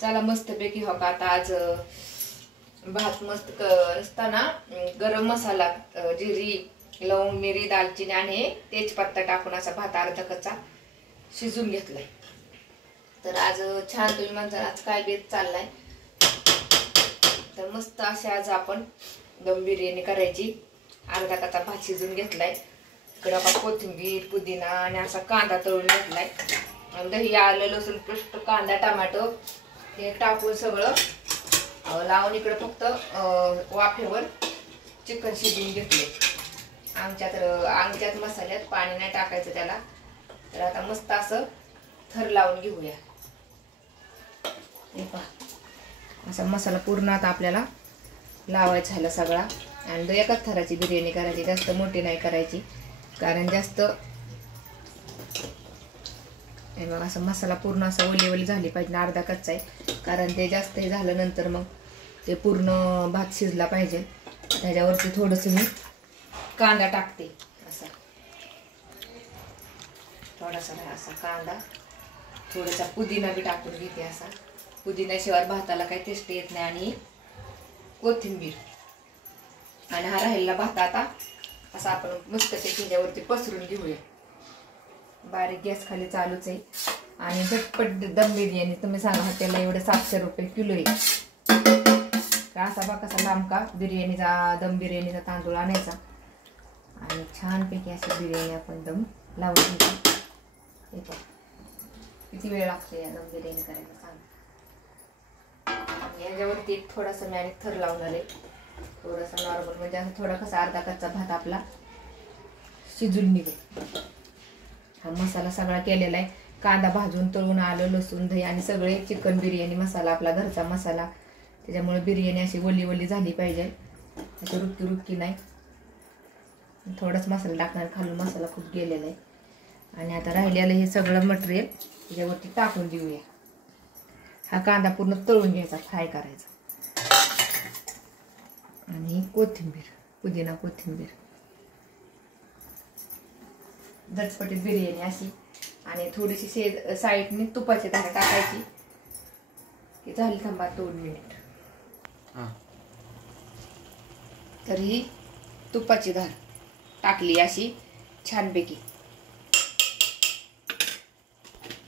चला मस्तपैकी हो का आता आज भात मस्त असताना गरम मसाला जिरी लवंग मिरी दालचिनी आणि तेजपत्ता टाकून असा भात अर्धा कच्चा शिजून घेतलाय। तर आज छान तुम्ही म्हणता आज काय बेत चाललाय, तर मस्त अशी आज आपण दम बिर्याणी करायची। अर्धा कच्चा भात शिजून घेतलाय, इकडे कोथिंबीर पुदिना आणि असा कांदा तळून घेतलाय, दही आलं लसूण पेस्ट कांदा टमाटो हे टाकून सगळं लावून इकडे फक्त वाफेवर चिकन शिजवून घेतले। आमच्यात मसाल्यात पाणी नाही टाकायचं त्याला। तर आता मस्त असं थर लावून घेऊया। हे पहा असा मसाला पूर्ण आता आपल्याला लावायचा झाला सगळा, आणि एकाच थराची बिर्याणी करायची, जास्त मोठी नाही करायची, कारण जास्त हे बघा असं मसाला पूर्ण असं ओली झाली पाहिजे। अर्धा कच्चा आहे, कारण ते जास्त हे झालं नंतर मग ते पूर्ण भात शिजला पाहिजे। त्याच्यावरती थोडंसं मी कांदा टाकते, असा थोडासा असा कांदा, थोडासा पुदिना बी टाकून घेते। असा पुदिन्याशिवाय भाताला काही टेस्ट येत नाही, आणि कोथिंबीर आणि हा राहिलेला भात आता असा आपण मस्त त्याच्यावरती पसरून घेऊया। बारीक गॅस खाली चालूच आहे, आणि झटपट दम बिर्याणी तुम्ही सांगा हॉटेलला एवढे 700 रुपये किलो आहे का। असा बा कसा लांबका बिर्याणीचा दम बिर्याणीचा तांदूळ आणायचा, आणि छानपैकी अशी बिर्याणी आपण दम लावून घ्यायची। हे बघ किती वेळ लागतो या दम बिर्याणी करायला सांग। याच्यावरती एक थोडासा मी आणि थर लावून आले, थोडासा नॉर्मल, म्हणजे असं थोडा कसा अर्धा कच्चा भात आपला शिजून निघेल। हा मसाला सगळा केलेला आहे, कांदा भाजून तळून आलं लसूण दही आणि सगळे चिकन बिर्याणी मसाला आपला घरचा मसाला, त्याच्यामुळे बिर्याणी अशी ओली झाली पाहिजे, अशी रुक्की नाही। थोडाच मसाला टाकणार, खालून मसाला खूप गेलेला आहे। आणि आता राहिलेलं हे सगळं मटेरियल त्याच्यावरती टाकून देऊया। हा कांदा पूर्ण तळून घ्यायचा, फ्राय करायचा, आणि कोथिंबीर पुदिना कोथिंबीर, झटपटीत बिर्याणी अशी। आणि थोडीशी साईडने तुपाची धार टाकायची, की झाली। थांबा 2 मिनिट। तर ही तुपाची धार टाकली अशी छानपैकी,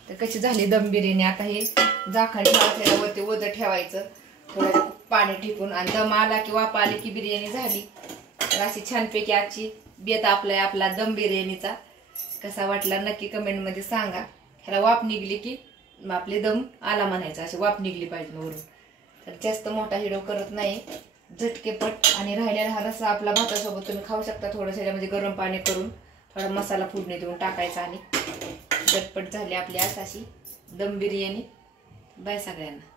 तर कशी झाली दम बिर्याणी। आता हे झाकण वरती ओझं ठेवायचं, थोडं पाणी टिपून, आणि दम आला की वाफ आली की बिर्याणी झाली। तर अशी छानपैकी आजची बेत आपला दम बिर्याणीचा कसा वाटला नक्की कमेंट मध्ये सांगा। ह्याला वाफ निघली की आपले दम आला म्हणायचा, अशी वाफ निघली पाहिजे वरून। तर जास्त मोठा हिडो करत नाही, झटकेपट। आणि राहिलेला हा रस्सा आपला भातासोबत तुम्ही खाऊ शकता। थोडंसं त्याच्यामध्ये गरम पाणी करून थोडा मसाला फोडणी देऊन टाकायचा, आणि झटपट झाली आपली आज अशी दम बिर्याणी। बाय सगळ्यांना।